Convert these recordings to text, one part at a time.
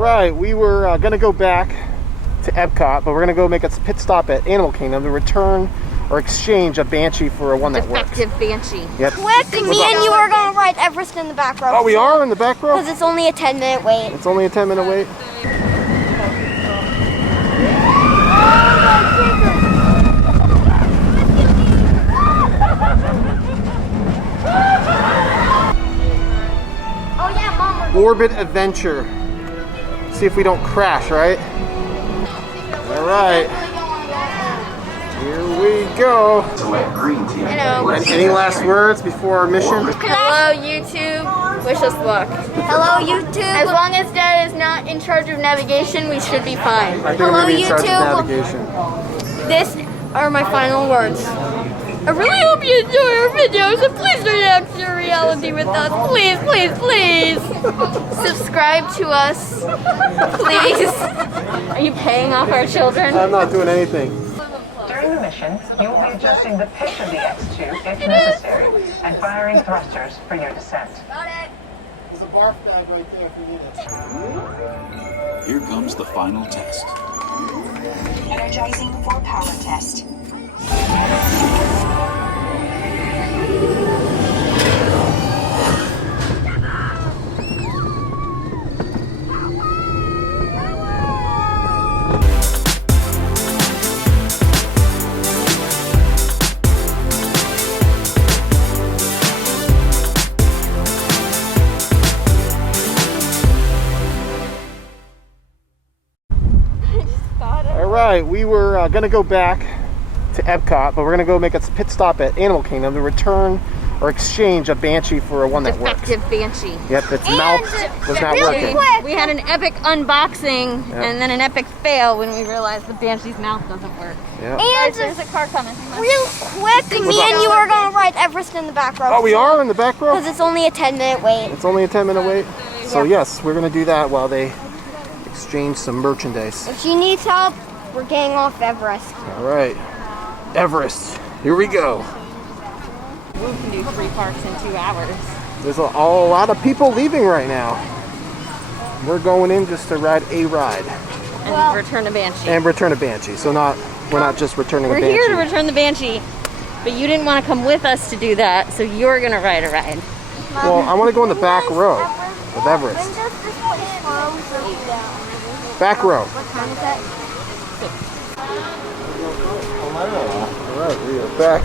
right, we were gonna go back to Epcot, but we're gonna go make a pit stop at Animal Kingdom to return or exchange a banshee for one that works. Defective banshee. Yep. Quick, me and you are gonna ride Everest in the back row. Oh, we are in the back row? Because it's only a 10-minute wait. It's only a 10-minute wait? Oh yeah, Mom. Orbit Adventure. See if we don't crash, right? All right. Here we go. Hello. Any last words before our mission? Hello, YouTube. Wish us luck. Hello, YouTube. As long as Dad is not in charge of navigation, we should be fine. I think I'm gonna be in charge of YouTube. navigation. This are my final words. I really hope you enjoy our videos, and please react to your reality with us. Please, please, please. Subscribe to us. Please. Are you paying off our children? I'm not doing anything. During the mission, you will be adjusting the pitch of the X2 if necessary, and firing thrusters for your descent. There's a barf bag right there if you need it. Here comes the final test. Energizing for power test. Alright, we were gonna go back to Epcot, but we're gonna go make a pit stop at Animal Kingdom to return or exchange a banshee for one that works. Defective banshee. Yep, its mouth was not working. We had an epic unboxing and then an epic fail when we realized the banshee's mouth doesn't work. Yep. And There's a car coming. real quick, me and you are gonna ride Everest in the back row. Oh, we are in the back row? Because it's only a 10-minute wait. It's only a 10-minute wait? So yes, we're gonna do that while they exchange some merchandise. If she needs help, we're getting off Everest. Alright, Everest, here we go. We can do 3 parks in 2 hours. There's a lot of people leaving right now. We're going in just to ride a ride. And return a banshee. And return a banshee, so we're not just returning a We're banshee. here to return the banshee, but you didn't want to come with us to do that, so you're gonna ride a ride. Well, I want to go in the back row of Everest. When does this place close? Back row. What time is that? Alright, we are back.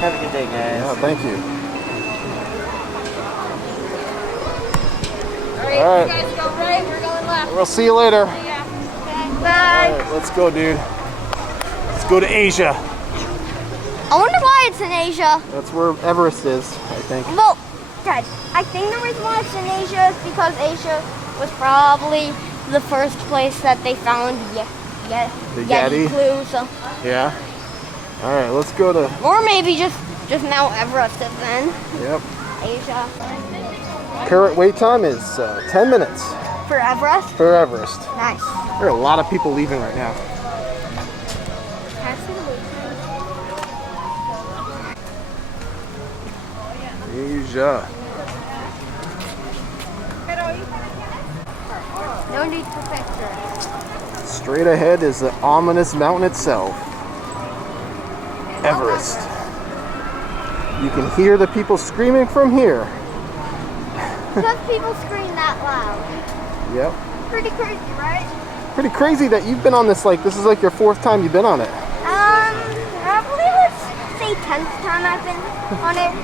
Have a good day, guys. Yeah, thank you. Alright, you guys go right, we're going left. We'll see you later. Bye. Alright, let's go, dude. Let's go to Asia. I wonder why it's in Asia. That's where Everest is, I think. Well, Dad, I think the reason why it's in Asia is because Asia was probably the first place that they found The Yeti Yeti? clue, so. Yeah. Alright, let's go to... Or maybe just Mount Everest is then Yep. Asia. Current wait time is 10 minutes For Everest? for Everest. Nice. There are a lot of people leaving right now. Asia. No need for picture. Straight ahead is the ominous mountain itself. Everest. You can hear the people screaming from here. Because people scream that loud. Yep. Pretty crazy, right? Pretty crazy that you've been on this, this is like your 4th time you've been on it. Probably let's say 10th time I've been on it.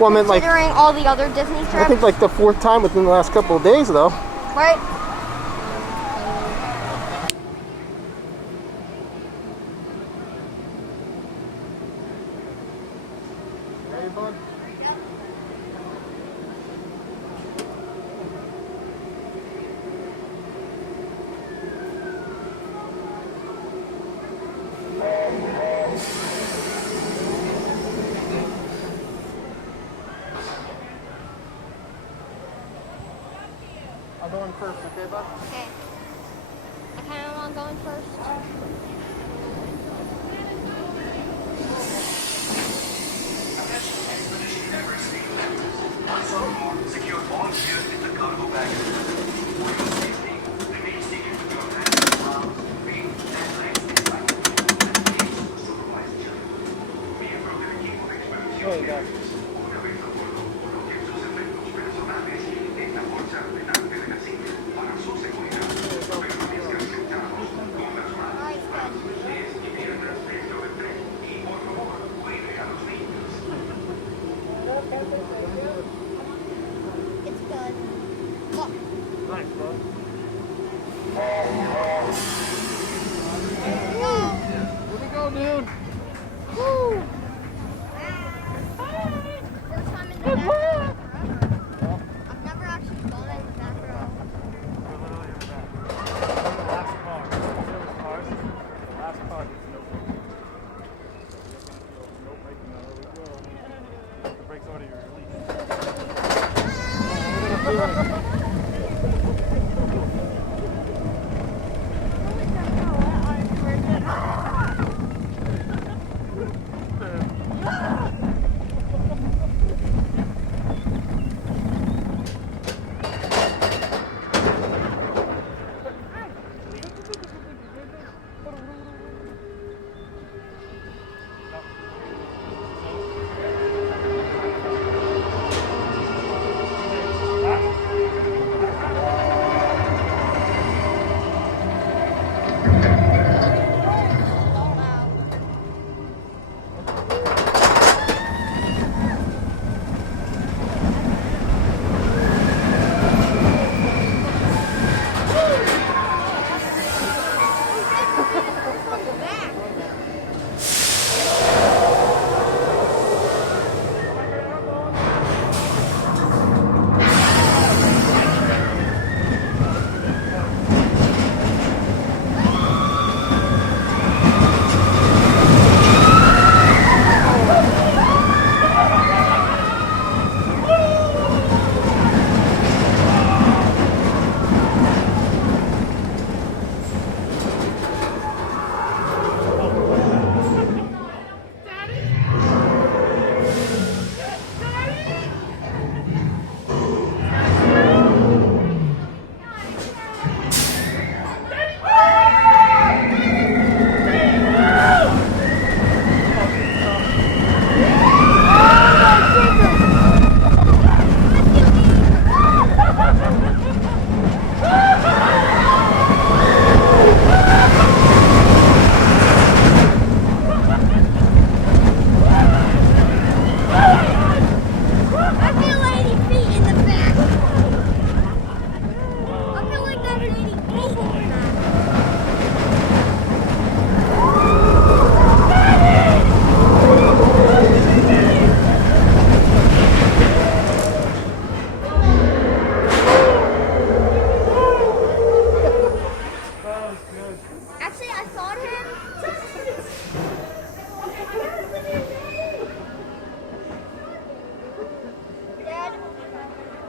Well, I meant Considering all the other Disney trips. I think the 4th time within the last couple of days though. Right? Ready, bud? I'll go in first, okay, bud? Okay. I kind of want going first. Expedition Everest secured all gears in the cargo bag.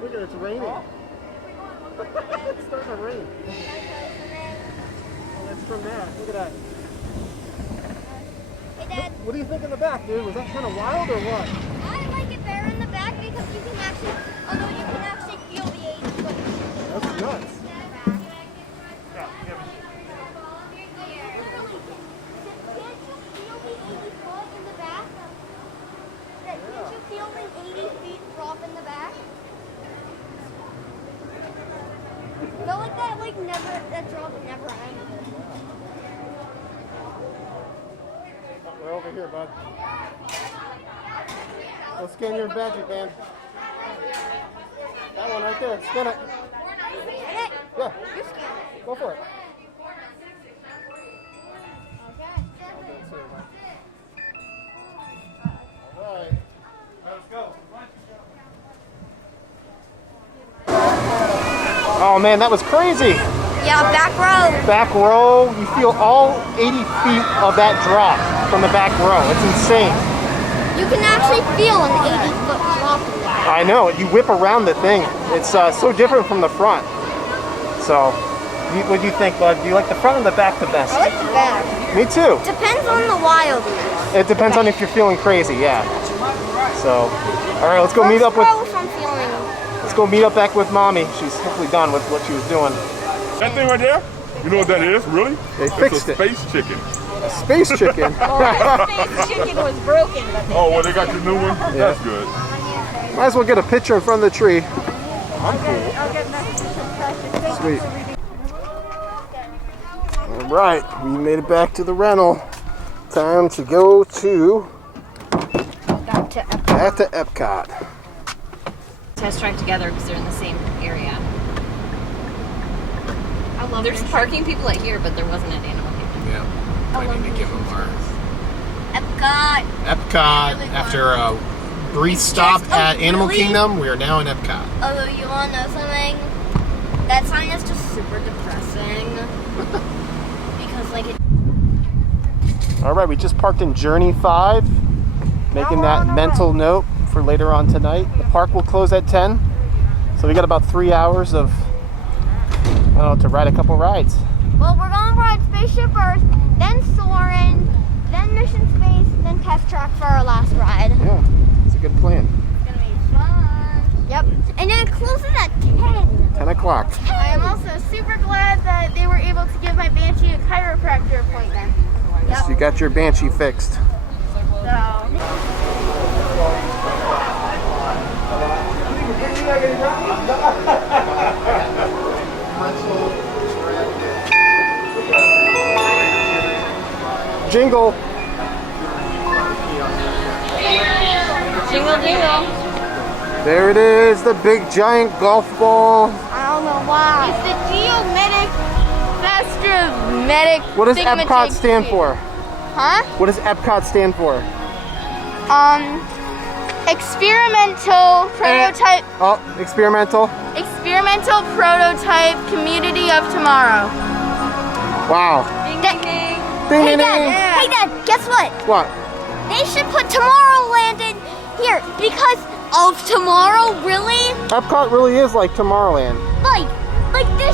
Look at it, it's raining. It's starting to rain. Oh, that's from that. Look at that. Hey, Dad. What do you think in the back, dude? Was that kind of wild or what? I like it better in the back because you can actually, although you can actually feel the 80-foot. That's nuts. Felt like that, that drop never ended. We're over here, bud. Go scan your magic band. That one right there. Scan it. Yeah. Go for it. All right. Let's go. Oh man, that was crazy. Yeah, back row. Back row, you feel all 80 feet of that drop from the back row. It's insane. You can actually feel an 80-foot drop. I know, you whip around the thing. It's so different from the front. So, what do you think, bud? Do you like the front or the back the best? I like the back. Me too. Depends on the wildness. It depends on if you're feeling crazy, yeah. So, all right, let's go meet up with. Let's go meet up back with Mommy. She's hopefully done with what she was doing. That thing right there, you know what that is, really? They fixed it. It's a space chicken. A space chicken. The space chicken was broken. But Oh, well, they got the new one? Yeah. That's good. Might as well get a picture in front of the tree. I'm cool. I'll get messages from Precious. Sweet. All right, we made it back to the rental. Time to go to back to Epcot. Test drive together because they're in the same area. There's parking people at here, but there wasn't at Animal Kingdom. Yeah, I need to give them our Epcot. Epcot. After a brief stop at Animal Kingdom, we are now in Epcot. Although you want to know something, that sign is just super depressing because like it. All right, we just parked in Journey 5, making that mental note for later on tonight. The park will close at 10, So we got about 3 hours of, I don't know, to ride a couple rides. Well, we're gonna ride Spaceship Earth, then Soarin, then Mission Space, then Test Track for our last ride. Yeah, it's a good plan. It's gonna be fun. Yep. And then it closes at 10. 10 o'clock. I am also super glad that they were able to give my banshee a chiropractor appointment. So you got your banshee fixed. So. Jingle. Jingle, jingle. There it is, the big giant golf ball. I don't know why. It's the geomedic, What does Epcot stand for? Huh? What does Epcot stand for? Experimental prototype. Oh, experimental. Experimental prototype community of tomorrow. Wow. Ding, ding, ding. Ding, Hey ding, Dad, ding. hey Dad, guess what? What? They should put Tomorrowland in here because of tomorrow, really? Epcot really is like Tomorrowland. Like they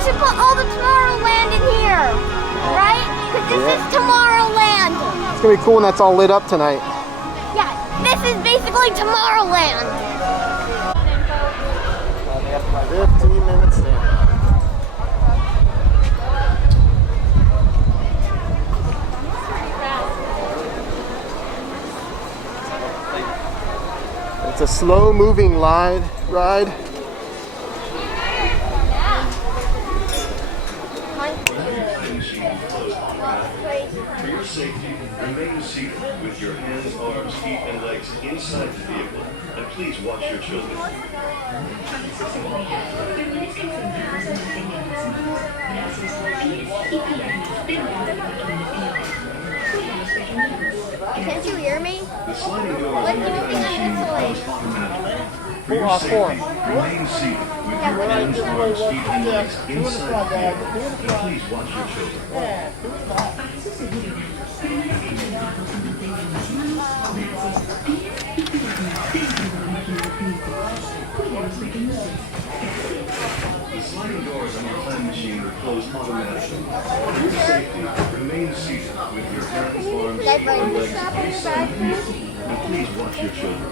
should put all the Tomorrowland in here, right? Because this is Tomorrowland. It's gonna be cool when that's all lit up tonight. Yeah, this is basically Tomorrowland. 15 minutes in. It's a slow-moving ride. For your safety, remain seated with your hands, arms, feet, and legs inside the vehicle, and please watch your children. Can't you hear me? The sliding doors What on do your you think time I'm machine will missing? close automatically. For your safety, remain seated with your hands, arms, feet, and legs inside the vehicle, and please watch your children. The sliding doors on your time machine will close automatically. For your safety, remain seated with your hands, arms, Dad, and right, legs strap on your inside back. the vehicle, and please watch your children.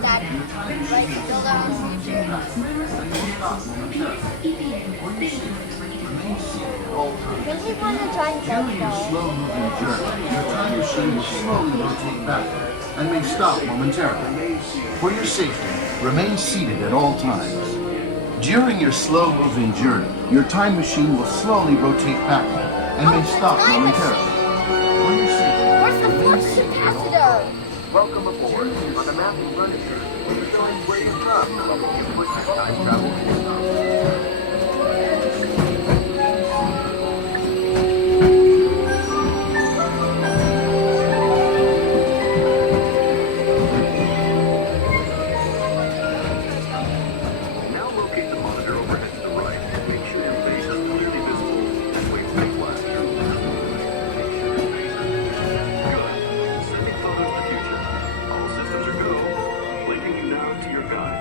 Dad, right, still down. Don't you want to join During your slow-moving journey, your time machine will slowly rotate backward and may stop momentarily. For your safety, remain seated at all times. During your slow-moving journey, your time machine will slowly rotate backward and may stop momentarily. For your safety, Where's the flux capacitor? welcome aboard on the map and run tour. We're showing where you from. Time travel. Now locate the monitor overhead to the right. Make sure your face is clearly visible and wait for the flash to turn left. Make sure your face is good. Sending photos to future. All systems are go. Linking you now to your guide.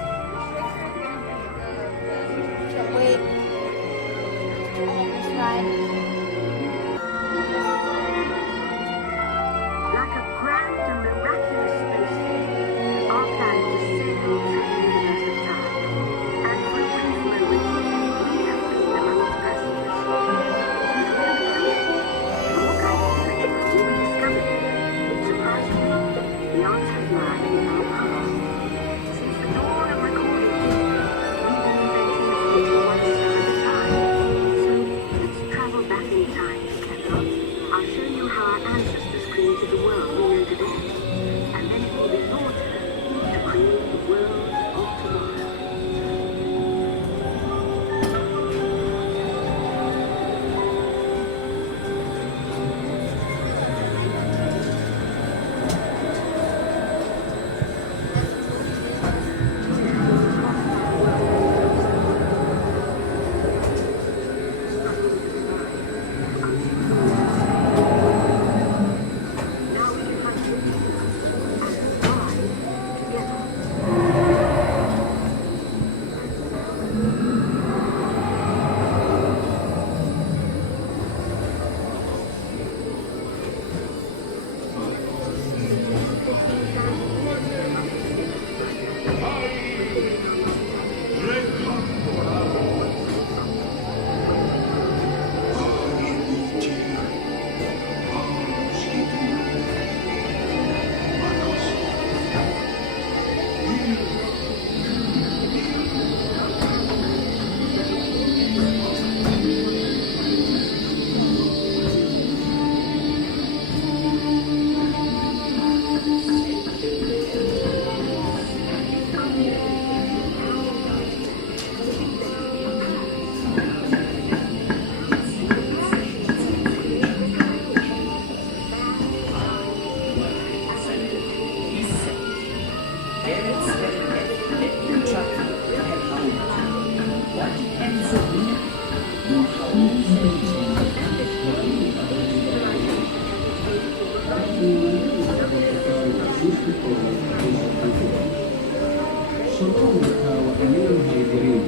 Shalom ikaw ang iyong haidirin.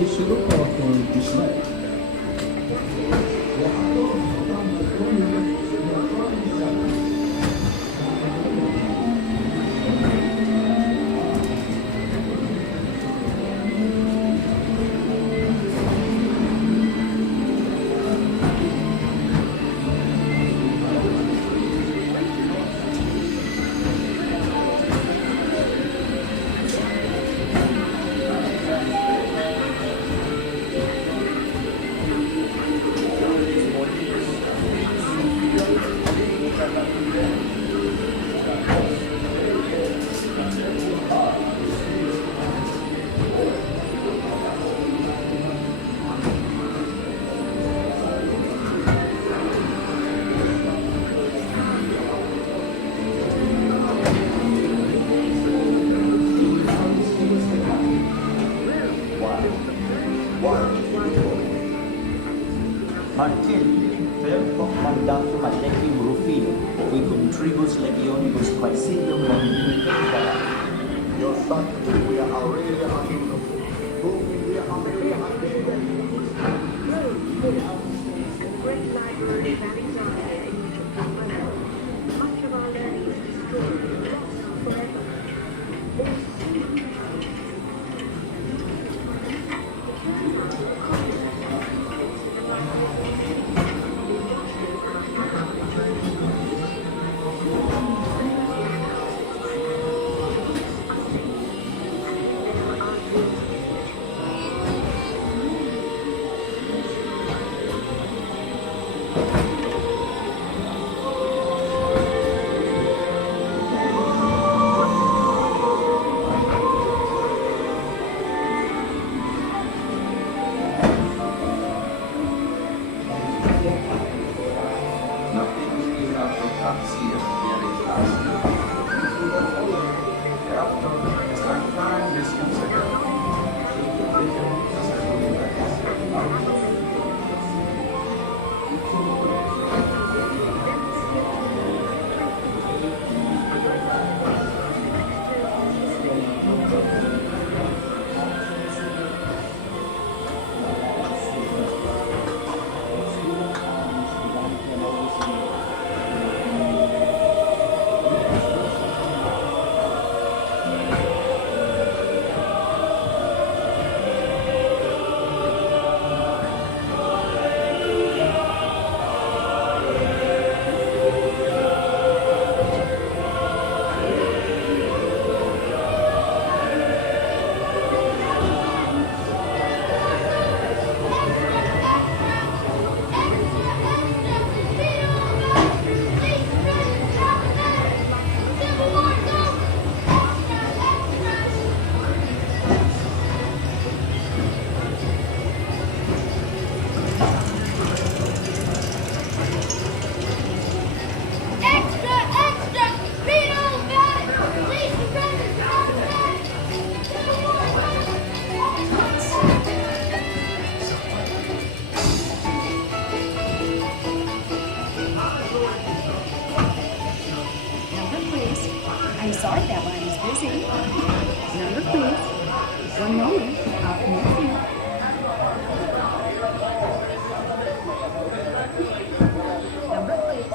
Isuro ko akong dislike. Martin, per mandato Mallechi Rufino, cui contribus legionibus quaesium longinifera. Your son, we are Aurelia Martino, whom we are Aurelia Martino. Great library of Alexandria in which much of our learning is destroyed, lost forever. I'm sorry that line is busy. Number please. One moment. I'll connect you. Number please.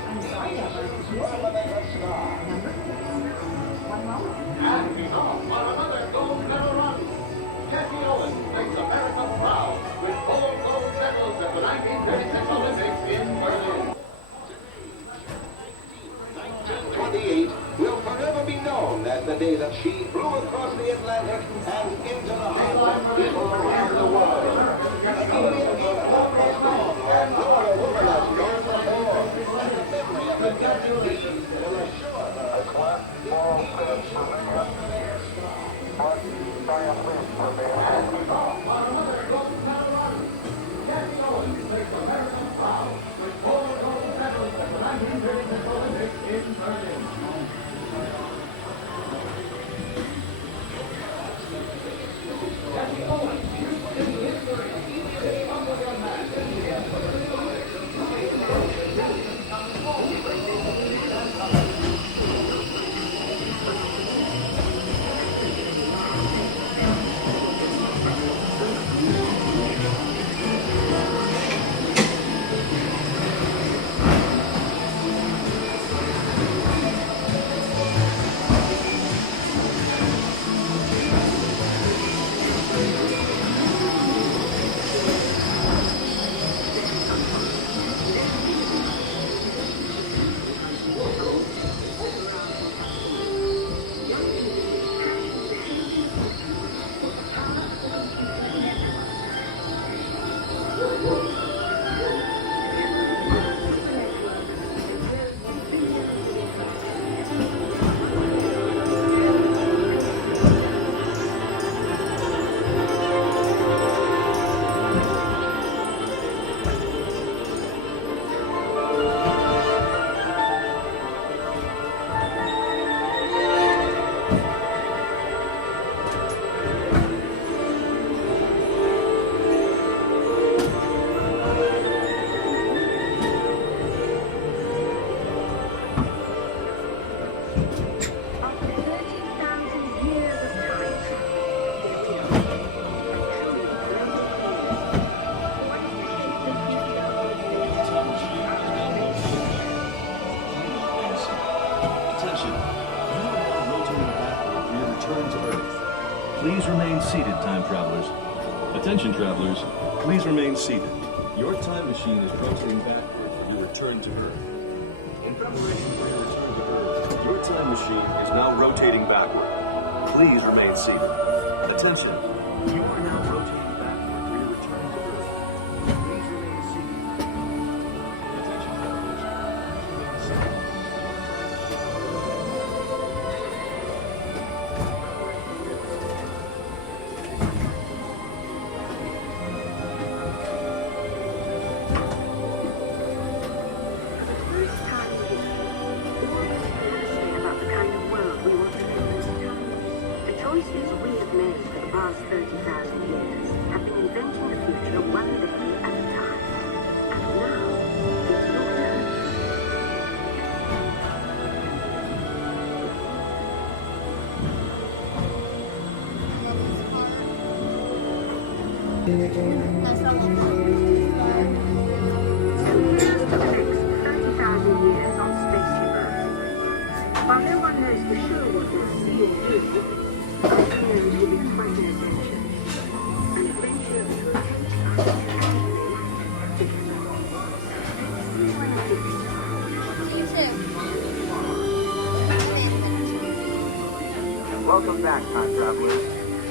I'm sorry that line is busy. Number please. One moment. And he's off on another gold medal run. Jackie Owens makes America proud with 4 gold medals at the 1936 Olympics in Berlin. 1928 will forever be known as the day that she flew across the Atlantic and into the hearts of people around the world. Alien Earth is known where no other woman has gone before. And the memory of the Japanese will assure her a class moral sense for man. By a place for man. And we off on another gold medal run. Jackie Owens makes America proud with 4 gold medals at the 1936 Olympics in Berlin. remain seated, time travelers. Attention, travelers. Please remain seated. Your time machine is rotating backward for your return to Earth. In preparation for your return to Earth, your time machine is now rotating backward. Please remain seated. Attention. You are now rotating backward for your return to Earth. Please remain seated. Attention, travelers. Please remain seated. Welcome back, time travelers.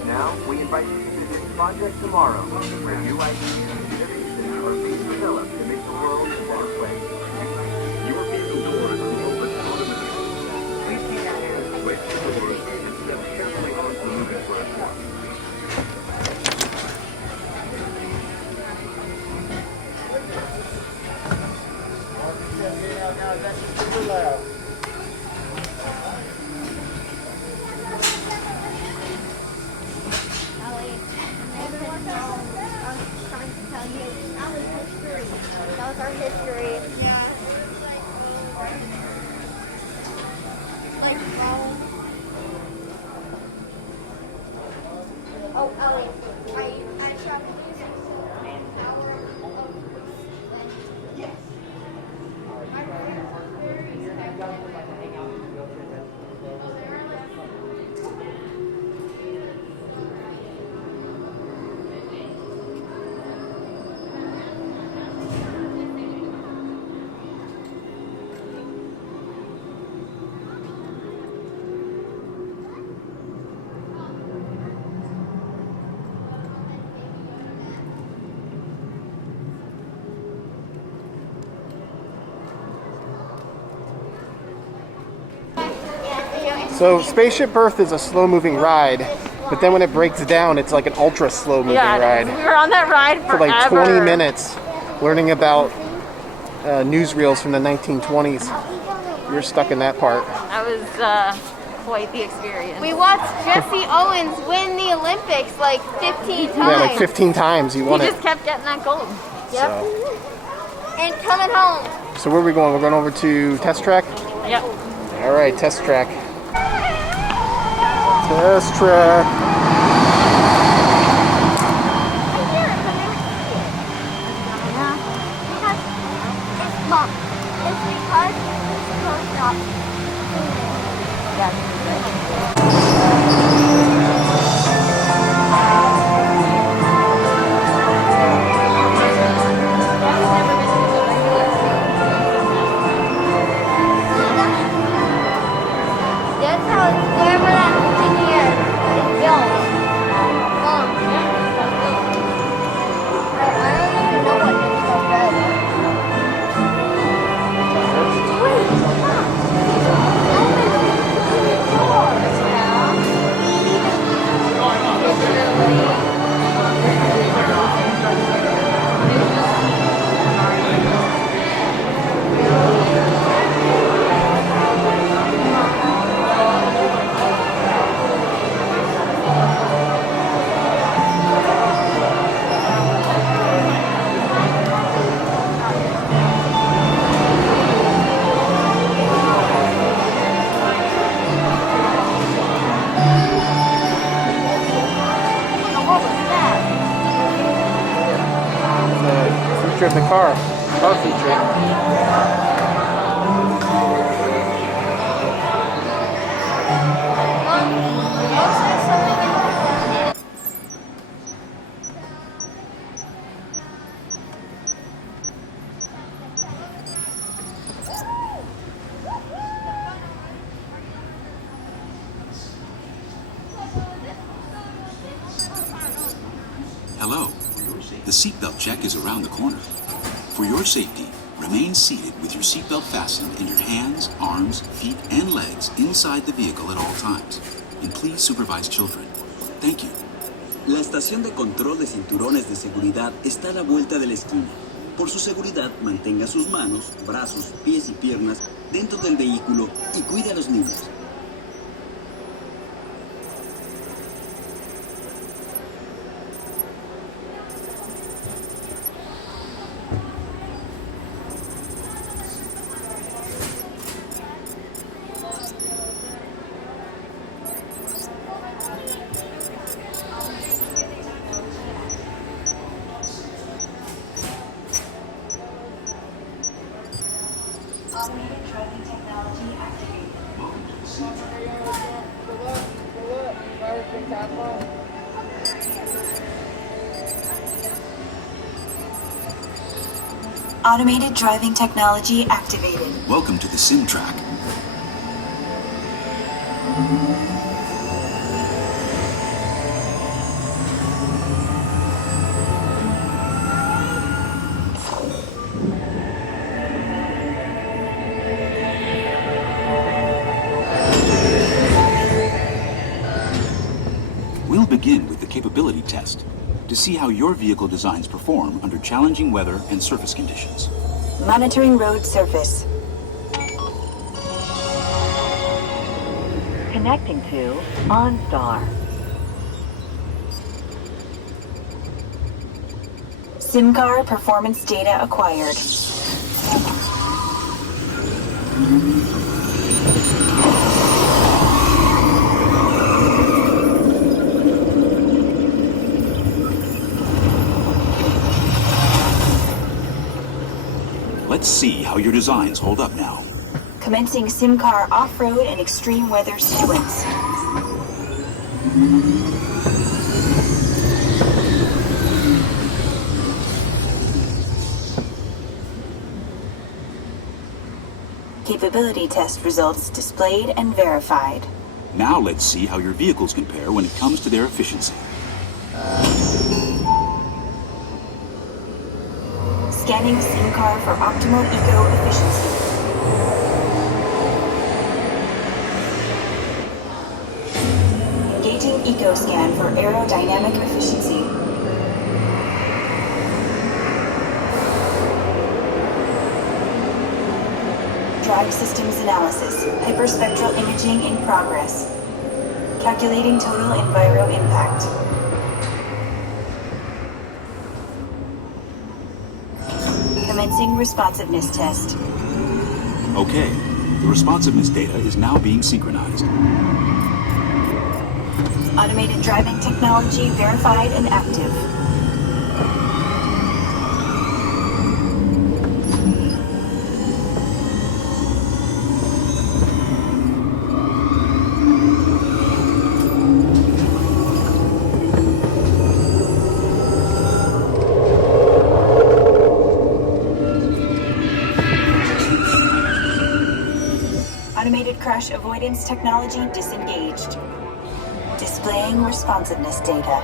Now, we invite you to visit Project Tomorrow, where new ideas and innovations are being developed to make the world a better place. Your vehicle doors will open automatically. Please keep your hands away from the doors and step carefully onto the moving platform. That's super loud. That was our history. Yeah. Like, oh, Ellie, I shot the music. Yes. So Spaceship Earth is a slow-moving ride, but then when it breaks down, it's like an ultra slow-moving ride. We were on that ride For like forever. 20 minutes, learning about newsreels from the 1920s. We were stuck in that part. That was quite the experience. We watched Jesse Owens win the Olympics like 15 times. Yeah, like 15 times he won He it. just kept getting that gold. Yep. And coming home. So where are we going? We're going over to Test Track? Yep. All right, Test Track. Test Track. Mom, it's because it's closed up. That's how it's wherever that thing here is built. Mom. I don't even know what this stuff is. Wait, Mom. Feature of the car feature. Hello. The seatbelt check is around the corner. For your safety, remain seated with your seatbelt fastened and your hands, arms, feet, and legs inside the vehicle at all times. And please supervise children. Thank you. La estación de control de cinturones de seguridad está a la vuelta de la esquina. Por su seguridad, mantenga sus manos, brazos, pies y piernas dentro del vehículo y cuide a los niños. Automated driving technology activated. Welcome to the sim track. We'll begin with the capability test to see how your vehicle designs perform under challenging weather and surface conditions. Monitoring road surface. Connecting to OnStar. SimCar performance data acquired. Let's see how your designs hold up now. Commencing SimCar off-road and extreme weather sequence. Capability test results displayed and verified. Now let's see how your vehicles compare when it comes to their efficiency. Scanning SimCar for optimal eco-efficiency. Engaging EcoScan for aerodynamic efficiency. Drive systems analysis. Hyperspectral imaging in progress. Calculating total enviro impact. Commencing responsiveness test. Okay, the responsiveness data is now being synchronized. Automated driving technology verified and active. Automated crash avoidance technology disengaged. Displaying responsiveness data.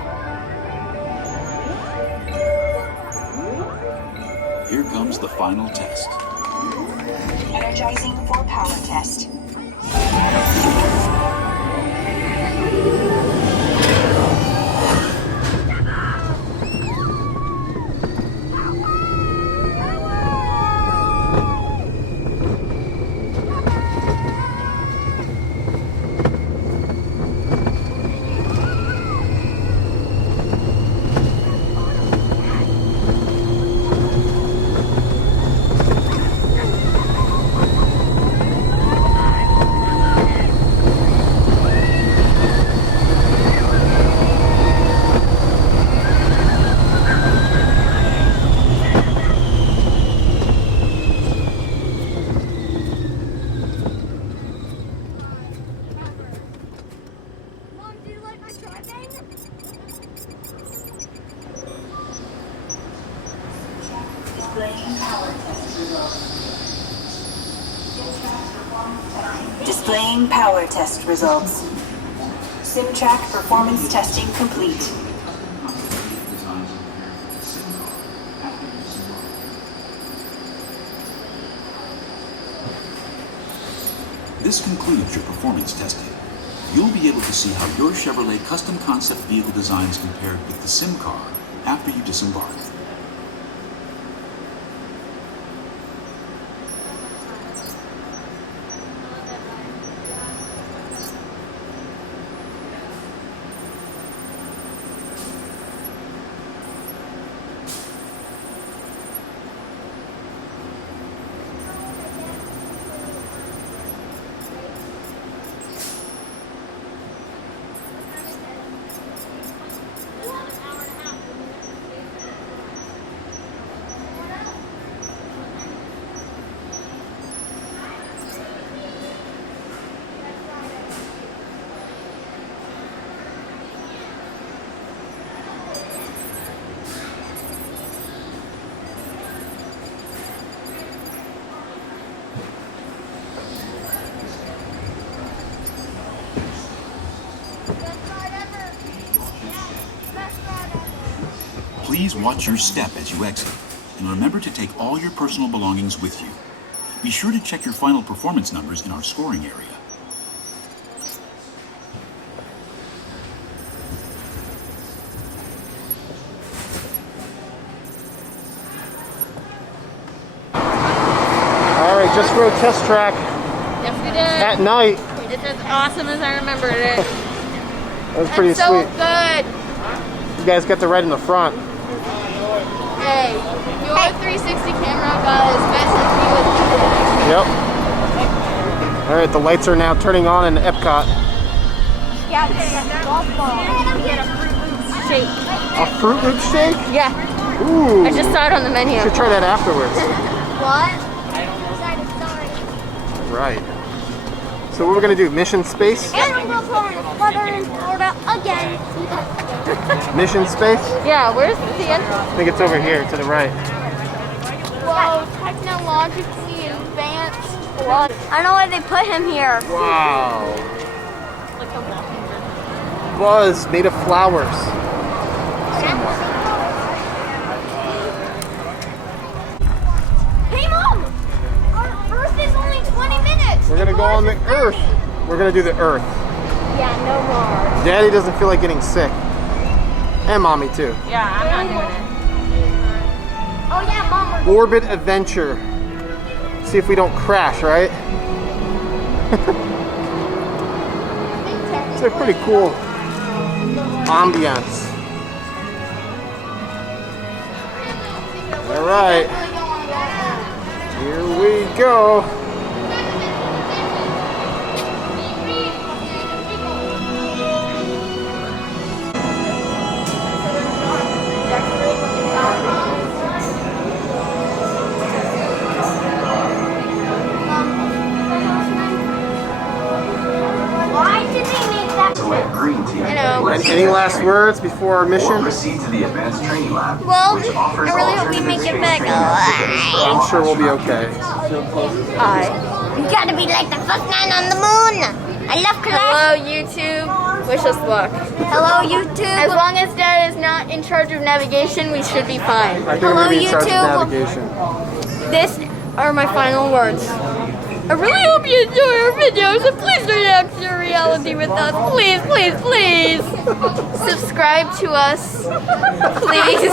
Here comes the final test. Energizing for power test. Displaying power test results. SimTrack performance testing complete. This concludes your performance testing. You'll be able to see how your Chevrolet custom concept vehicle designs compared with the sim car after you disembark. Please watch your step as you exit, and remember to take all your personal belongings with you. Be sure to check your final performance numbers in our scoring area. Alright, just rode test track Yes, we did. at night. We did as awesome as I remembered it. That was pretty It's so sweet. good. You guys got the ride in the front. Hey, your 360 camera got as best as we would. Yep. Alright, the lights are now turning on in Epcot. Yeah, golf ball. Get a Fruit Loops shake. A Fruit Loop shake? Yeah. Ooh. I just saw it on the menu. Should try that afterwards. What? Right. So what we're gonna do? Mission space? And I'm going to Florida in Florida again. Mission space? Yeah, where's the entrance? I think it's over here to the right. Whoa, technologically advanced. What? I know why they put him here. Wow. Buzz made of flowers. Hey, Mom! Our Earth is only 20 minutes. We're gonna go on the Earth. We're gonna do the Earth. Yeah, no more. Daddy doesn't feel like getting sick. And Mommy too. Yeah, I'm not doing it. Oh yeah, Mom. Orbit adventure. See if we don't crash, right? It's a pretty cool ambience. All right, here we go. Why did they make that? Select green team. Any last words before our mission? Proceed to the advanced training lab. Well, which offers I really hope we make it back alive. I'm sure we'll be okay. You gotta be like the first man on the moon. I love class. Hello, YouTube. Wish us luck. Hello, YouTube. As long as Dad is not in charge of navigation, we should be fine. I think I'm gonna be in charge of navigation. This are my final words. I really hope you enjoy our videos, and please react to reality with us. Please, please, please. Subscribe to us. Please.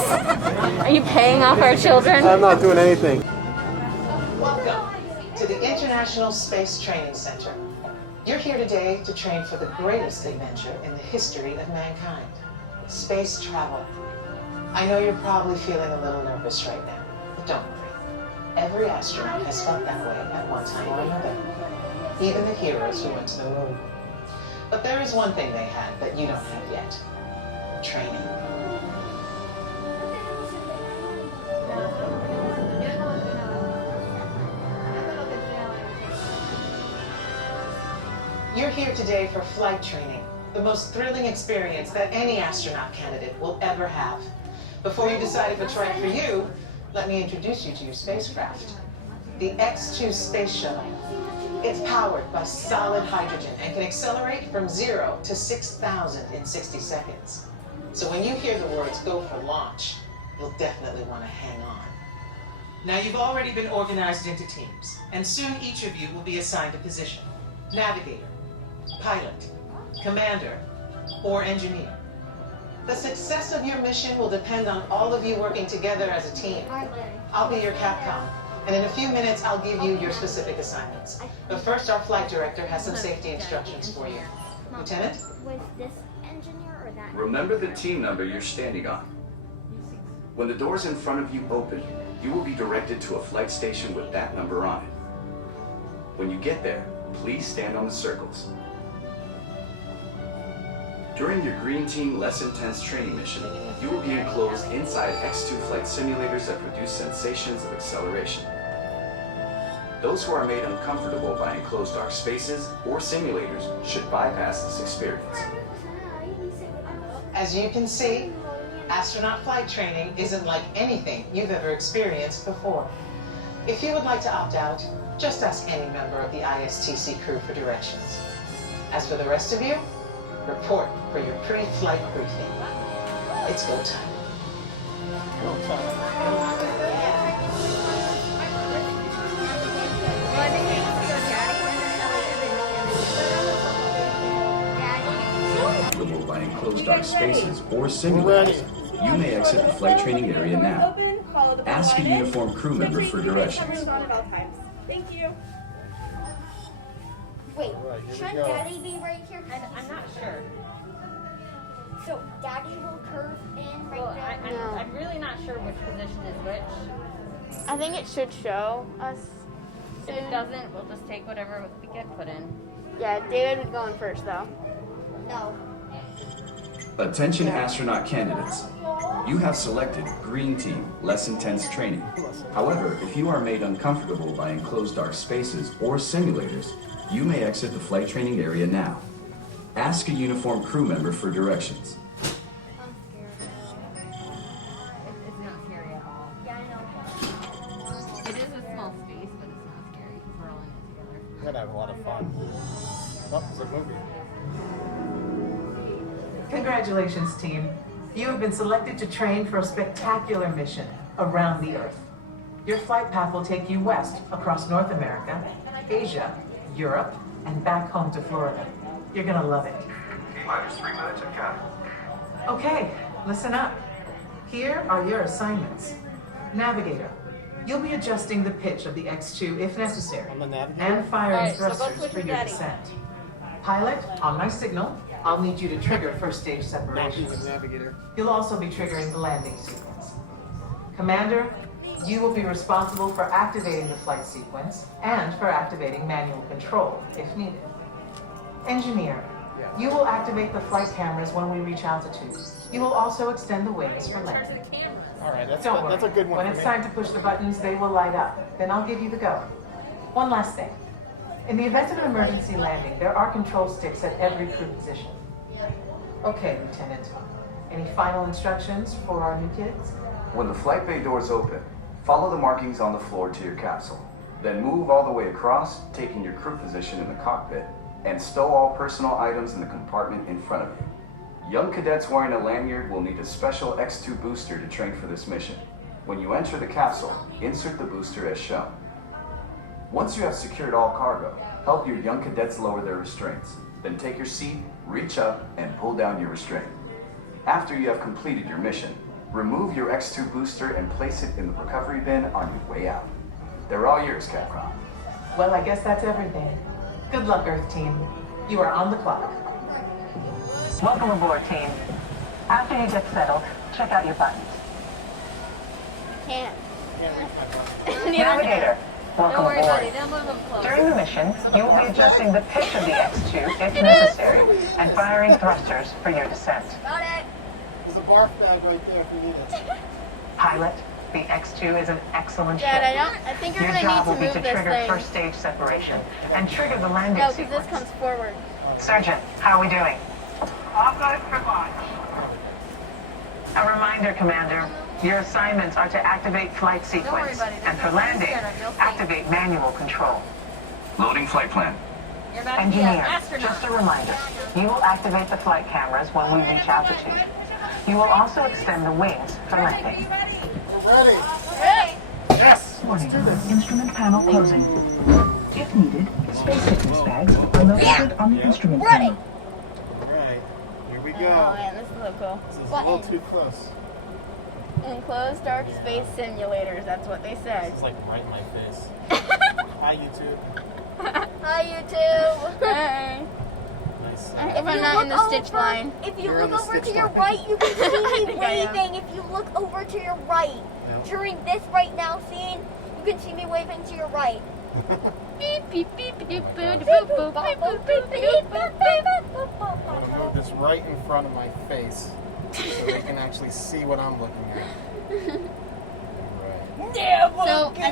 Are you paying off our children? I'm not doing anything. Welcome to the International Space Training Center. You're here today to train for the greatest adventure in the history of mankind, space travel. I know you're probably feeling a little nervous right now, but don't worry. Every astronaut has felt that way at one time or another, even the heroes who went to the moon. But there is one thing they had that you don't have yet: training. You're here today for flight training, the most thrilling experience that any astronaut candidate will ever have. Before you decide if it's right for you, let me introduce you to your spacecraft, the X-2 Space Shuttle. It's powered by solid hydrogen and can accelerate from 0 to 6,000 in 60 seconds. So when you hear the words "go for launch," you'll definitely want to hang on. Now, you've already been organized into teams, and soon each of you will be assigned a position. navigator, pilot, commander, or engineer. The success of your mission will depend on all of you working together as a team. I'll be your Capcom, and in a few minutes I'll give you your specific assignments. But first, our flight director has some safety instructions for you. Lieutenant? Was this engineer or that? Remember the team number you're standing on. When the doors in front of you open, you will be directed to a flight station with that number on it. When you get there, please stand on the circles. During your Green Team Less Intense training mission, you will be enclosed inside X2 flight simulators that produce sensations of acceleration. Those who are made uncomfortable by enclosed dark spaces or simulators should bypass this experience. As you can see, astronaut flight training isn't like anything you've ever experienced before. If you would like to opt out, just ask any member of the ISTC crew for directions. As for the rest of you, report for your pre-flight briefing. It's go time. Go time. By enclosed dark spaces or simulators, you may exit the flight training area now. Ask a uniformed crew member for directions. Thank you. Wait, shouldn't Daddy be right here? I'm not sure. So Daddy will curve in right there? No. I'm really not sure which position is which. I think it should show us. If it doesn't, we'll just take whatever we get put in. Yeah, David would go in first though. No. Attention astronaut candidates. You have selected Green Team Less Intense Training. However, if you are made uncomfortable by enclosed dark spaces or simulators, you may exit the flight training area now. Ask a uniformed crew member for directions. I'm scared. It's not scary at all. Yeah, I know. It is a small space, but it's not scary because we're all in it together. We're gonna have a lot of fun. Oh, it's a movie. Congratulations, team. You have been selected to train for a spectacular mission around the Earth. Your flight path will take you west across North America, Asia, Europe, and back home to Florida. You're gonna love it. T-minus 3 minutes at counting. Okay, listen up. Here are your assignments. Navigator, you'll be adjusting the pitch of the X2 if necessary, and firing thrusters for your descent. Pilot, on my signal, I'll need you to trigger first stage separation. You'll also be triggering the landing sequence. Commander, you will be responsible for activating the flight sequence and for activating manual control if needed. Engineer, you will activate the flight cameras when we reach altitude. You will also extend the wings for landing. All right, that's a good one. When it's time to push the buttons, they will light up. Then I'll give you the go. One last thing. In the event of an emergency landing, there are control sticks at every crew position. Okay, Lieutenant. Any final instructions for our new kids? When the flight bay doors open, follow the markings on the floor to your capsule. Then move all the way across, taking your crew position in the cockpit, and stow all personal items in the compartment in front of you. Young cadets wearing a lanyard will need a special X2 booster to train for this mission. When you enter the capsule, insert the booster as shown. Once you have secured all cargo, help your young cadets lower their restraints. Then take your seat, reach up, and pull down your restraint. After you have completed your mission, remove your X2 booster and place it in the recovery bin on your way out. They're all yours, Capcom. Well, I guess that's everything. Good luck, Earth Team. You are on the clock. Welcome aboard, team. After you get settled, check out your buttons. Can't. Navigator, welcome Don't worry aboard. about it. They'll move them close. During the mission, you will be adjusting the pitch of the X2 if necessary, and firing thrusters for your descent. Got it. There's a barf bag right there if you need it. Pilot, the X2 is an excellent Dad, ship. I think you're Your gonna job need will to be move to this trigger thing. first stage separation and trigger the landing No, because sequence. this comes forward. Surgeon, how are we doing? All good for launch. A reminder, Commander. Your assignments are to activate flight sequence, and for landing, activate manual control. Loading flight plan. You're about to be an Engineer, astronaut. just a reminder. You will activate the flight cameras when we reach altitude. You will also extend the wings for landing. We're ready. Yes. Warning, instrument panel closing. If If needed, space sickness bags are located on the instrument panel. Alright, here we go. Oh man, this is so cool. This is a little too close. Enclosed dark space simulators, that's what they said. This is like right in my face. Hi, YouTube. Hi, YouTube. Hey. Nice. I hope I'm not in the stitch line. If you look over to your right, you can see me waving. If you look over to your right, during this right now scene, you can see me waving to your right. Beep, beep, beep, beep, boop, boop, boop, boop, boop, boop, beep, boop, beep. I'm going to move this right in front of my face so we can actually see what I'm looking at. So I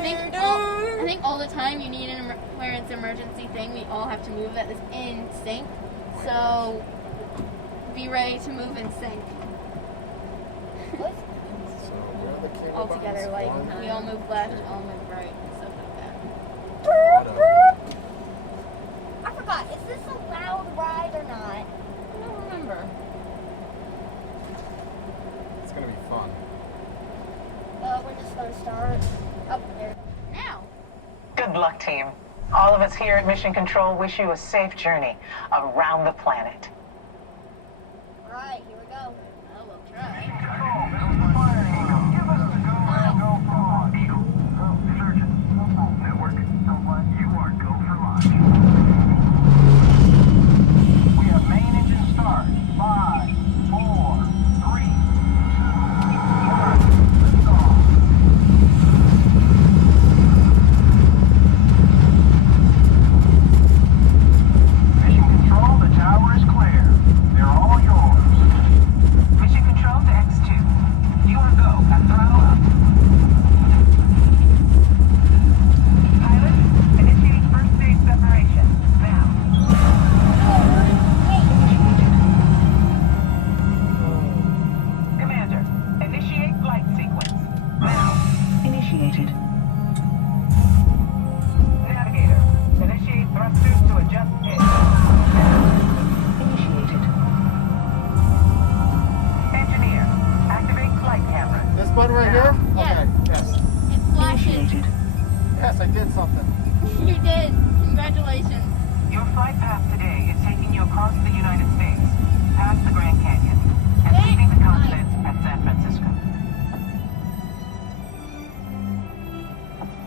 think all the time you need where it's an emergency thing, we all have to move at this in sync. So be ready to move in sync. All together, like we all move left, all move right, and stuff like that. I forgot, is this a loud ride or not? I don't remember. It's going to be fun. We're just going to start up there. Now. Good luck, team. All of us here at Mission Control wish you a safe journey around the planet. Alright, here we go. Oh, we'll try. We have main engine start. 5, 4, 3, 2, 1. Lift off. Mission Control, the tower is clear. They're all yours. Mission Control to X2. You are go at throttle up. Pilot, initiate first stage separation. Now. Commander, initiate flight sequence. Now. Initiated. Navigator, initiate thrusters to adjust pitch. Initiated. Engineer, activate flight camera. This button right here? Yes. Okay, yes. It flashes. Initiated. Yes, I did something. You did. Congratulations. Your flight path today is taking you across the United States, past the Grand Canyon, and leaving the continent at San Francisco.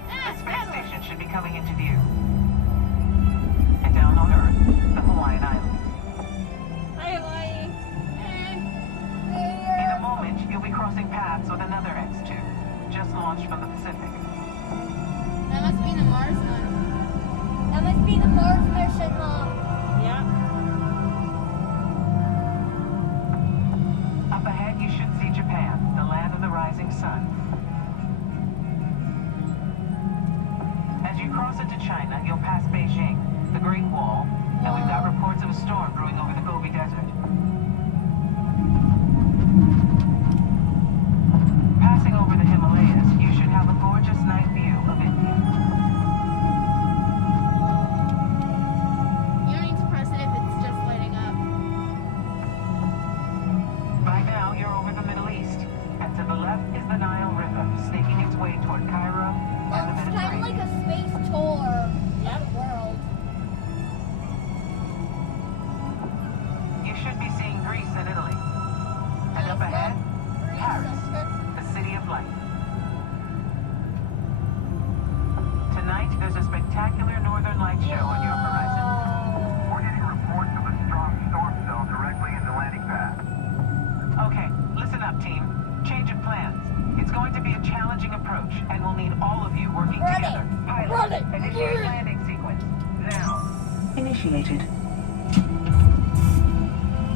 The space station should be coming into view. And down on Earth, the Hawaiian Islands. Hi, Hawaii. In a moment, you'll be crossing paths with another X2, just launched from the Pacific. That must be the Mars one. That must be the Mars mission, Mom. Yeah. Up ahead, you should see Japan, the land of the rising sun. As you cross into China, you'll pass Beijing, the Great Wall, and we've got reports of a storm brewing over the Gobi Desert. Passing over the Himalayas, you should have a gorgeous night view of India. You don't need to press it if it's just lighting up. By now, you're over the Middle East, and to the left is the Nile River, snaking its way toward Cairo and the It's kind of Mediterranean. like a space tour of the world. You should be seeing Greece and Italy. And up ahead, Paris, the city of light. Tonight, there's a spectacular northern light show on your horizon. We're getting reports of a strong storm cell directly in the landing pad. Okay, listen up, team. Change of plans. It's going to be a challenging approach, and we'll need all of you working together. Pilot, initiate landing sequence. Now. Initiated.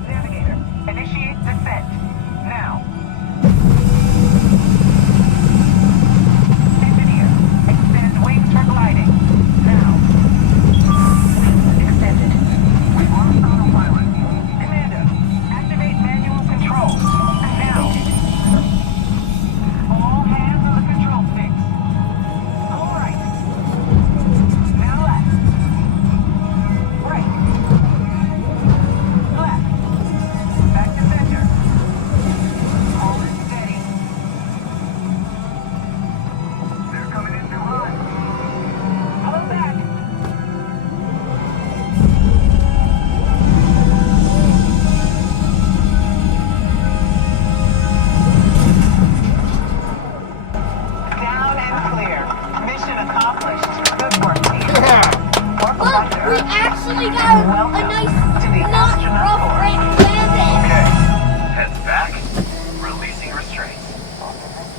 Navigator, initiate descent. Now. Engineer, extend wings for gliding. Now. Wings extended. We've lost autopilot. Commander, activate manual controls. Now. All hands on the control sticks. All right. Now left. Right.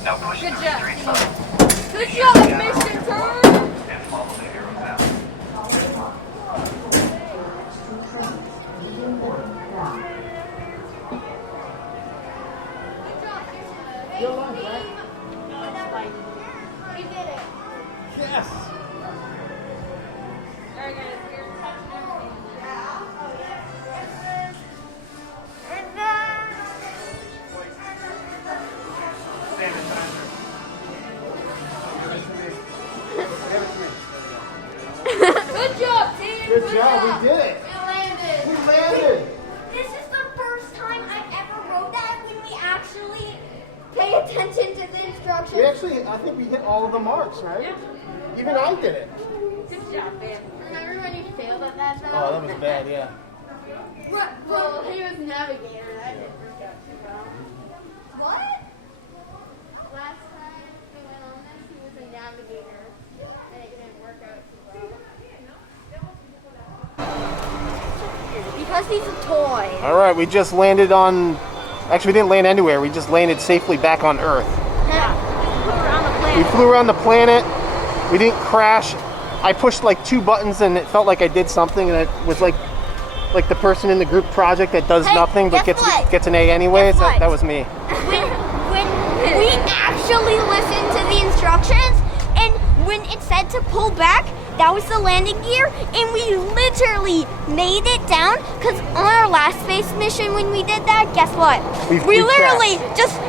Now push Good through job, street team. signs. Good job, Mission Turn! And follow the arrows out. We did it. Yes. Alright guys, here's touching everything. Good job, team! Good job, we did it. We landed! We landed. This is the first time I've ever rode that when we actually pay attention to the instructions. We actually, I think we hit all of the marks, right? Yeah. Even I did it. Good job, man. Remember when you failed at that though? Oh, that was bad, yeah. Well, he was navigator. That didn't work out too well. What? Last time we went on this, he was a navigator, and it didn't work out too well. Because he's a toy. All right, we just landed on. Actually, we didn't land anywhere. We just landed safely back on Earth. Yeah. We flew around the planet. We didn't crash. I pushed like 2 buttons and it felt like I did something, and it was like the person in the group project that does nothing but gets an A anyways. That was me. When we actually listened to the instructions, and when it said to pull back, that was the landing gear, and we literally made it down, because on our last space mission when we did that, guess what? We literally just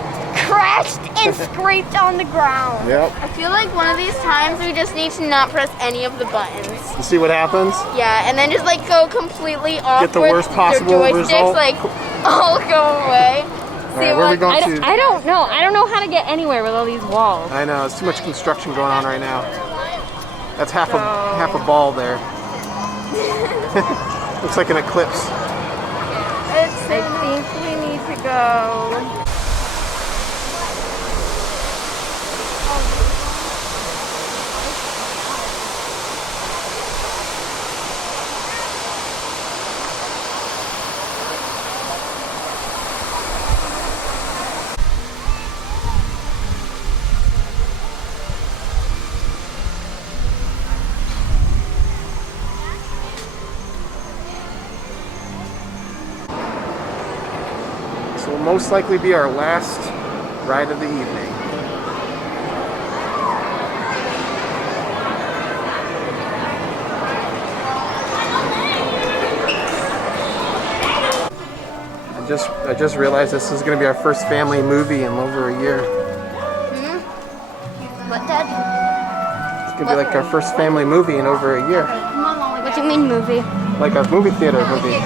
crashed and scraped on the ground. Yep. I feel like one of these times we just need to not press any of the buttons. You see what happens? Yeah, and then just like go completely off. Get the with worst possible your joysticks, result. like all go away. All right, where are we going to? I don't know. I don't know how to get anywhere with all these walls. I know, it's too much construction going on right now. That's half a ball there. Looks like an eclipse. I think we need to go. This will most likely be our last ride of the evening. I just realized this is going to be our first family movie in over a year. What, Dad? It's going to be like our first family movie in over a year. What do you mean movie? Like a movie theater movie.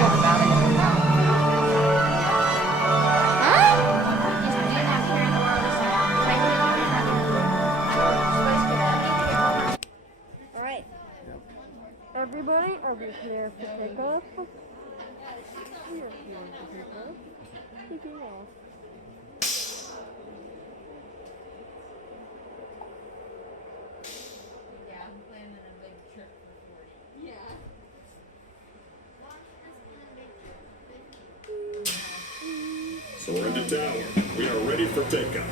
Alright. Everybody, are we clear for takeoff? We are clear for takeoff. Taking off. Yeah, I'm planning a big trip for 40. Yeah. Soarin to Tower. We are ready for takeoff.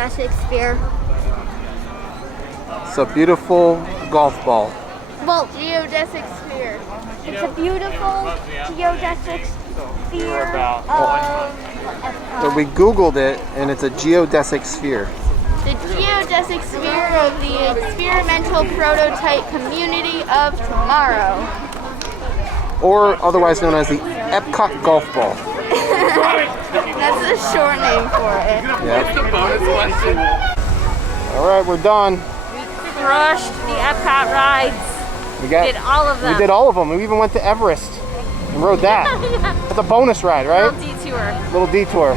geodesic sphere. It's a beautiful golf ball. Well, Geodesic sphere. it's a beautiful geodesic sphere of So we Googled it, and it's a geodesic sphere. The geodesic sphere of the experimental prototype community of tomorrow. Or otherwise known as the Epcot golf ball. That's a short name for it. Yeah. The bonus question. All right, we're done. Crushed the Epcot rides. We did all of them. We did all of them. We even went to Everest and rode that. That's a bonus ride, right? Little detour. Little detour.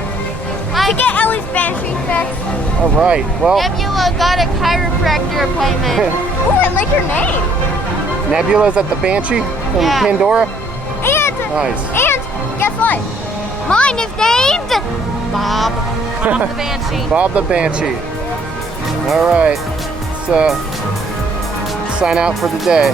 I get Ellie's banshee fix. All right. Well, Nebula got a chiropractor appointment. Ooh, I like your name. Nebula's at the Banshee from Yeah. Pandora. And Nice. and guess what? Mine is named Bob. Bob the Banshee. Bob the Banshee. All right. Let's sign out for the day.